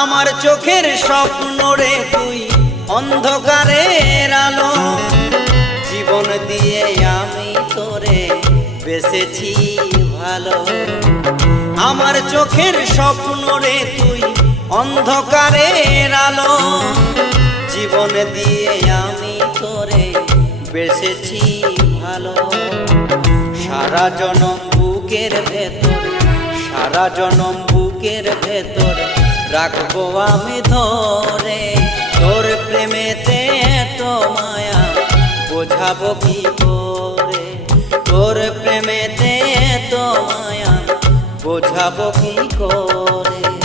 আমার চোখের স্বপ্ন রে তুই অন্ধকারের আলো। জীবন দিয়ে আমি তোরে বেসেছি ভালো। আমার চোখের স্বপ্ন রে তুই অন্ধকারের আলো। জীবন দিয়ে আমি তোরে বেসেছি ভালো। সারা জনম বুকের ভেতর, সারা জনম বুকের ভেতর রাখব আমি ধরে। তোর প্রেমেতে তো মায়া, বোঝাবো কি করে? তোর প্রেমেতে তো মায়া, বোঝাবো কি করে?